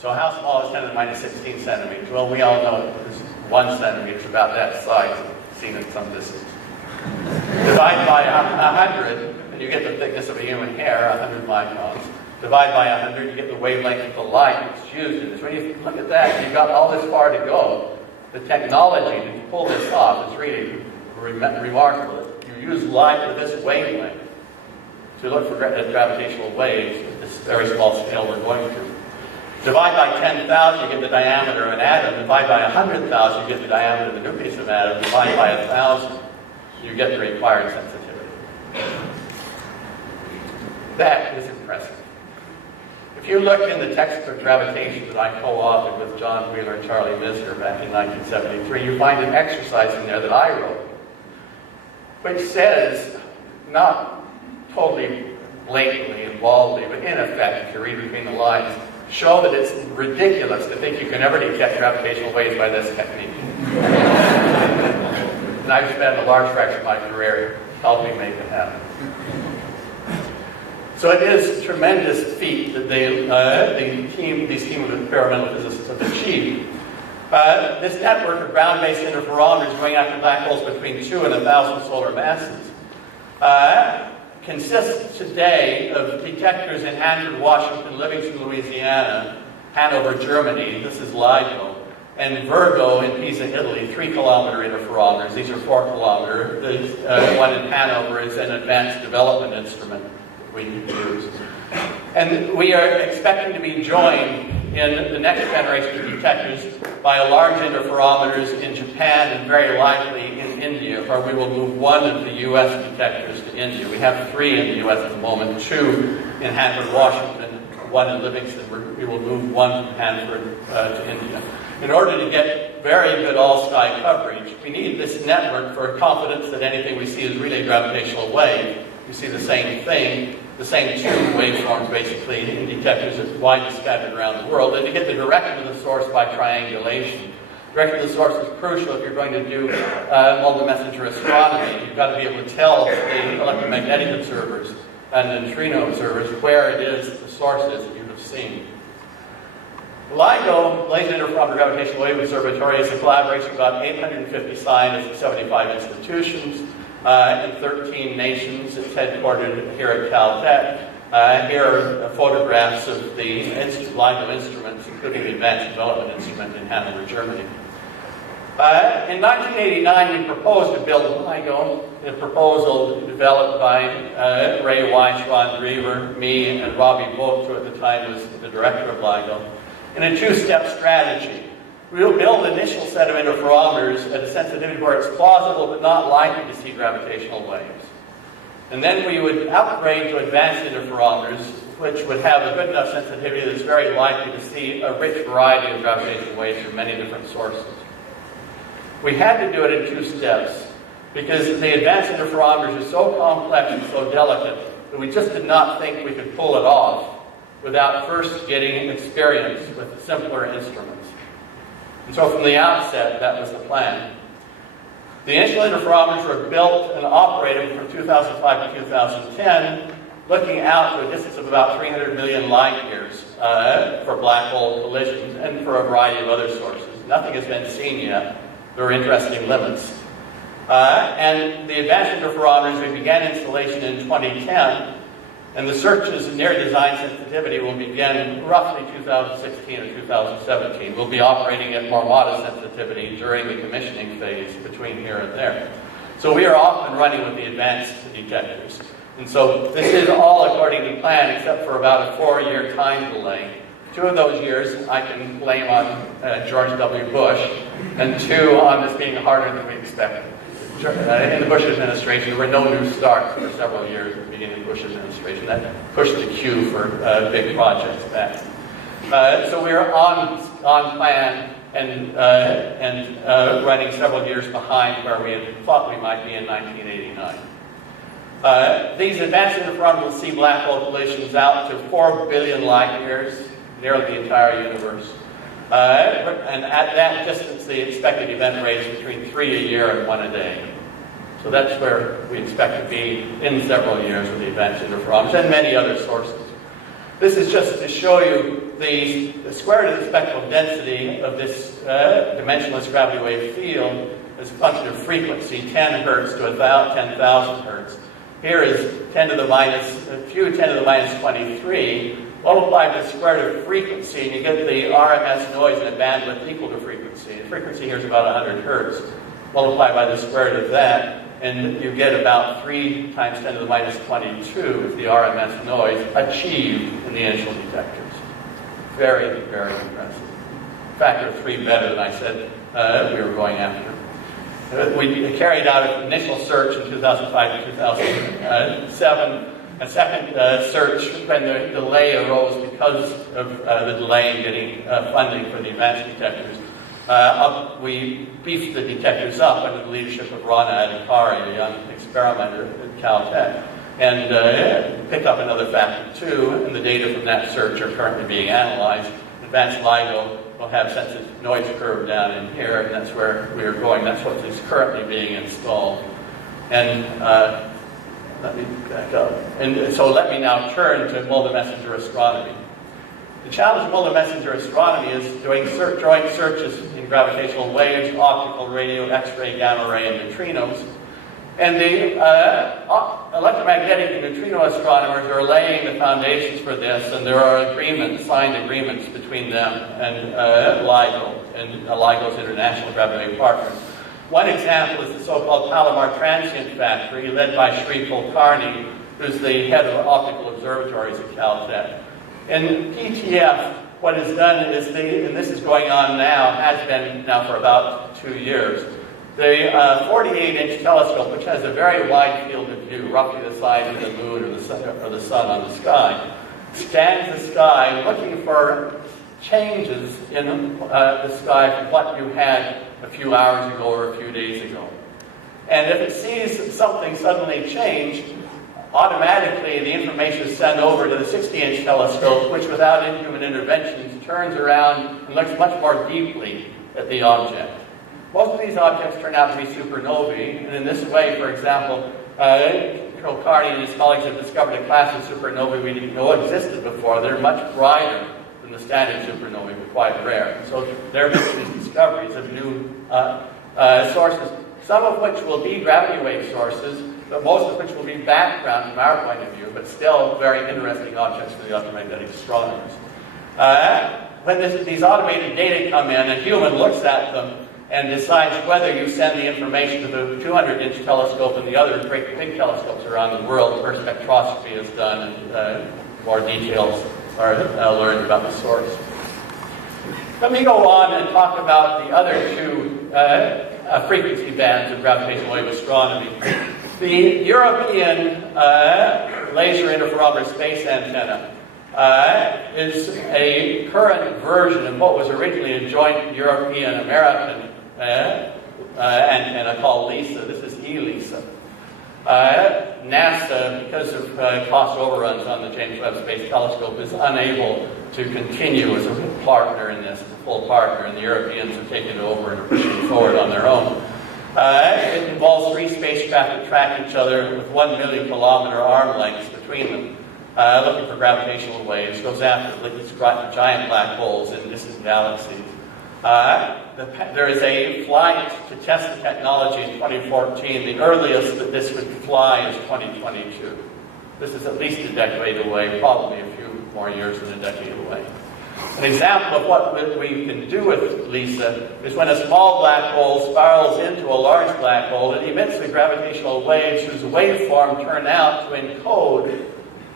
So how small is 10 to the minus 16 centimeters? Well, we all know it is 1 centimeter. It's about that size, seen at some distance. Divide by 100, and you get the thickness of a human hair, 100 microns. Divide by 100, you get the wavelength of the light that's used in this. When you look at that, you've got all this far to go. The technology to pull this off is really remarkable. You use light with this wavelength to look for gravitational waves at this very small scale we're going to. Divide by 10,000, you get the diameter of an atom. Divide by 100,000, you get the diameter of the nucleus of an atom. Divide by 1,000, you get the required sensitivity. That is impressive. If you look in the textbook Gravitation that I co-authored with John Wheeler and Charlie Misner back in 1973, you find an exercise in there that I wrote, which says, not totally blatantly and baldly, but in effect, if you read between the lines, show that it's ridiculous to think you can ever detect gravitational waves by this technique. And I've spent a large fraction of my career helping make it happen. So it is a tremendous feat that these team of experimental physicists have achieved. This network of ground-based interferometers going after black holes between 2 and 1,000 solar masses consists today of detectors in Hanford, Washington, Livingston, Louisiana, Hanover, Germany, this is LIGO, and Virgo in Pisa, Italy, 3-kilometer interferometers. These are 4-kilometer. The one in Hanover is an advanced development instrument we use. And we are expecting to be joined in the next generation of detectors by large interferometers in Japan and very likely in India, where we will move one of the U.S. detectors to India. We have 3 in the U.S. at the moment, 2 in Hanford, Washington, 1 in Livingston. We will move 1 from Hanford to India. In order to get very good all-sky coverage, we need this network for confidence that anything we see is really a gravitational wave. You see the same thing, the same 2 waveforms basically in detectors that's widely scattered around the world. And to get the direction of the source by triangulation. Direction of the source is crucial if you're going to do multi-messenger astronomy. You've got to be able to tell the electromagnetic observers and the neutrino observers where it is, the source is that you have seen. LIGO, Laser Interferometer Gravitational Wave Observatory, is a collaboration of about 850 scientists of 75 institutions in 13 nations. It's headquartered here at Caltech. Here are photographs of the LIGO instruments, including the Advanced Development Instrument in Hanover, Germany. In 1989, we proposed to build LIGO, a proposal developed by Ray Weiss, Ron Drever, me, and Robbie Vogt, who at the time was the director of LIGO, in a 2-step strategy. We will build an initial set of interferometers at a sensitivity where it's plausible but not likely to see gravitational waves. And then we would upgrade to advanced interferometers, which would have a good enough sensitivity that's very likely to see a rich variety of gravitational waves from many different sources. We had to do it in 2 steps because the advanced interferometers are so complex and so delicate that we just did not think we could pull it off without first getting experience with the simpler instruments. And so from the outset, that was the plan. The initial interferometers were built and operated from 2005 to 2010, looking out to a distance of about 300 million light years for black hole collisions and for a variety of other sources. Nothing has been seen yet. There are interesting limits. And the advanced interferometers, we began installation in 2010, and the searches near design sensitivity will begin roughly 2016 or 2017. We'll be operating at more modest sensitivity during the commissioning phase between here and there. So we are off and running with the advanced detectors. And so this is all according to plan, except for about a 4-year time delay. 2 of those years I can blame on George W. Bush, and 2 on this being harder than we expected. In the Bush administration, there were no new starts for several years at the beginning of the Bush administration. That pushed the queue for big projects back. So we are on plan and running several years behind where we had thought we might be in 1989. These advanced interferometers will see black hole collisions out to 4 billion light years, nearly the entire universe. And at that distance, the expected event rate is between 3 a year and 1 a day. So that's where we expect to be in several years with the advanced interferometers and many other sources. This is just to show you the square root of the spectral density of this dimensionless gravity wave field as a function of frequency, 10 hertz to about 10,000 hertz. Here is 10 to the minus 23, multiplied by the square root of frequency, and you get the RMS noise in a bandwidth equal to frequency. The frequency here is about 100 hertz. Multiplied by the square root of that, and you get about 3 times 10 to the minus 22 is the RMS noise achieved in the initial detectors. Very, very impressive. Factor of 3 better than I said we were going after. We carried out an initial search in 2005 to 2007. A second search when the delay arose because of the delay in getting funding for the advanced detectors. We beefed the detectors up under the leadership of Rana Adhikari, a young experimenter at Caltech, and picked up another factor 2, and the data from that search are currently being analyzed. Advanced LIGO will have sensitive noise curve down in here, and that's where we are going. That's what is currently being installed. And let me back up. And so let me now turn to multi-messenger astronomy. The challenge of multi-messenger astronomy is doing joint searches in gravitational waves, optical, radio, X-ray, gamma ray, and neutrinos. And the electromagnetic and neutrino astronomers are laying the foundations for this, and there are signed agreements between them and LIGO, and LIGO's international gravity wave partners. One example is the so-called Palomar Transient Factory, led by Sri Kulkarni, who's the head of optical observatories at Caltech. In PTF, what is done is, and this is going on now, has been now for about 2 years, the 48-inch telescope, which has a very wide field of view, roughly the size of the moon or the sun on the sky, scans the sky looking for changes in the sky from what you had a few hours ago or a few days ago. And if it sees something suddenly change, automatically the information is sent over to the 60-inch telescope, which without human interventions turns around and looks much more deeply at the object. Most of these objects turn out to be supernovae, and in this way, for example, Kulkarni and his colleagues have discovered a class of supernovae we didn't know existed before. They're much brighter than the standard supernovae, but quite rare. So they're making these discoveries of new sources, some of which will be gravity wave sources, but most of which will be background from our point of view, but still very interesting objects for the electromagnetic astronomers. When these automated data come in, a human looks at them and decides whether you send the information to the 200-inch telescope and the other great big telescopes around the world where spectroscopy is done and more details are learned about the source. Let me go on and talk about the other 2 frequency bands of gravitational wave astronomy. The European laser interferometer space antenna is a current version of what was originally a joint European-American antenna called LISA. This is ELISA. NASA, because of cost overruns on the James Webb Space Telescope, is unable to continue as a partner in this, as a full partner, and the Europeans have taken it over and are pushing forward on their own. It involves 3 spacecraft that track each other with 1 million kilometer arm lengths between them, looking for gravitational waves, goes after giant black holes in distant galaxies. There is a flight to test the technology in 2014. The earliest that this would fly is 2022. This is at least a decade away, probably a few more years than a decade away. An example of what we can do with LISA is when a small black hole spirals into a large black hole, it emits the gravitational waves whose waveform turn out to encode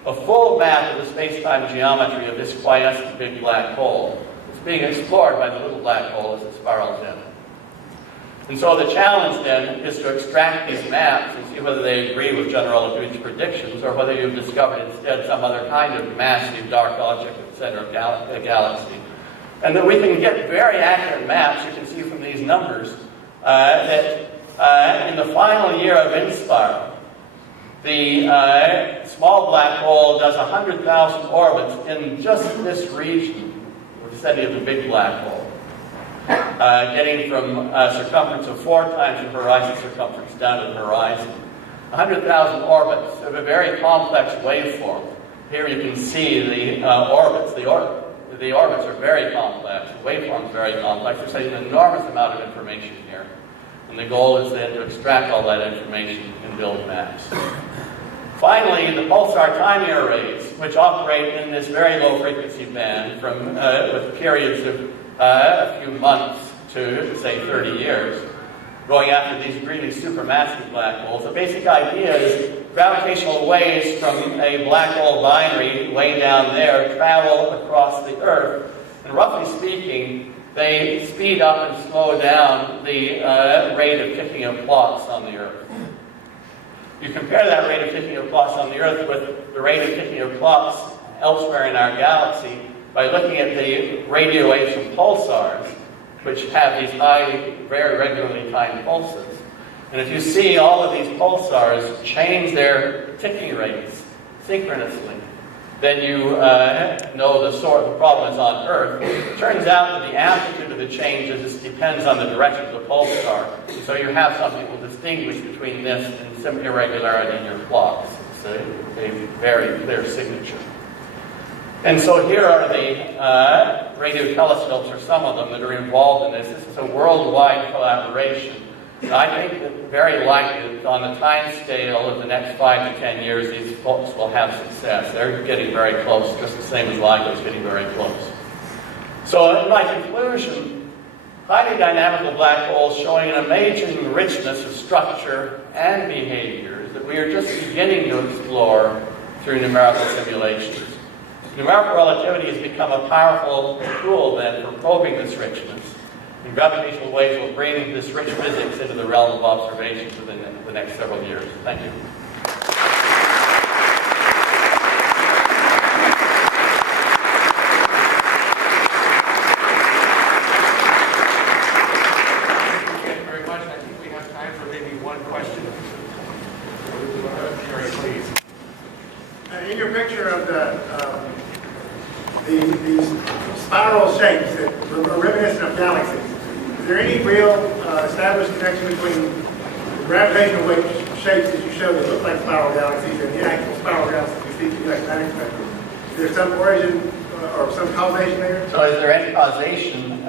a full map of the space-time geometry of this quiescent big black hole. It's being explored by the little black hole as it spirals in. And so the challenge then is to extract these maps and see whether they agree with general relativity predictions or whether you've discovered instead some other kind of massive dark object at the center of a galaxy. And that we can get very accurate maps, you can see from these numbers, that in the final year of INSPIRE, the small black hole does 100,000 orbits in just this region, the vicinity of the big black hole. Getting from a circumference of 4 times the horizon circumference down to the horizon. 100,000 orbits of a very complex waveform. Here you can see the orbits. The orbits are very complex. The waveforms are very complex. There's an enormous amount of information here. And the goal is then to extract all that information and build maps. Finally, the pulsar timing arrays, which operate in this very low frequency band from with periods of a few months to, say, 30 years, going after these really supermassive black holes. The basic idea is gravitational waves from a black hole binary way down there travel across the Earth. And roughly speaking, they speed up and slow down the rate of ticking of clocks on the Earth. You compare that rate of ticking of clocks on the Earth with the rate of ticking of clocks elsewhere in our galaxy by looking at the radio waves from pulsars, which have these high, very regularly timed pulses. And if you see all of these pulsars change their ticking rates synchronously, then you know the problem is on Earth. It turns out that the amplitude of the changes depends on the direction of the pulsar. So you have something that will distinguish between this and some irregularity in your clocks. It's a very clear signature. And so here are the radio telescopes, or some of them, that are involved in this. This is a worldwide collaboration. I think that very likely that on the time scale of the next 5 to 10 years, these folks will have success. They're getting very close, just the same as LIGO is getting very close. So in my conclusion, highly dynamical black holes showing an amazing richness of structure and behaviors that we are just beginning to explore through numerical simulations. Numerical relativity has become a powerful tool then for probing this richness. And gravitational waves will bring this rich physics into the realm of observation within the next several years. Thank you. Thank you very much. I think we have time for maybe one question. Gary, please. In your picture of these spiral shapes that are reminiscent of galaxies, is there any real established connection between the gravitational wave shapes that you show that look like spiral galaxies and the actual spiral galaxies you see in the magnetic spectrum? Is there some origin or some causation there? So is there any causation,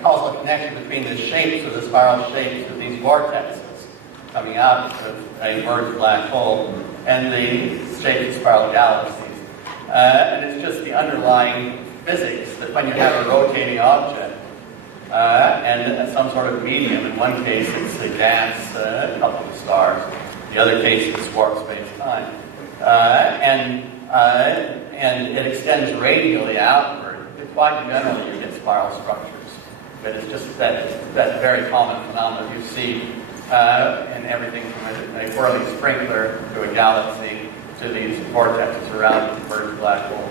causal connection between the shapes of the spiral shapes of these vortexes coming out of a merged black hole and the shapes of spiral galaxies? And it's just the underlying physics that when you have a rotating object and some sort of medium, in one case it's a gas, a couple of stars, the other case it's warp space-time, and it extends radially outward. Quite generally you get spiral structures, but it's just that very common phenomenon you see in everything from a whirling sprinkler to a galaxy to these vortexes around merged black holes.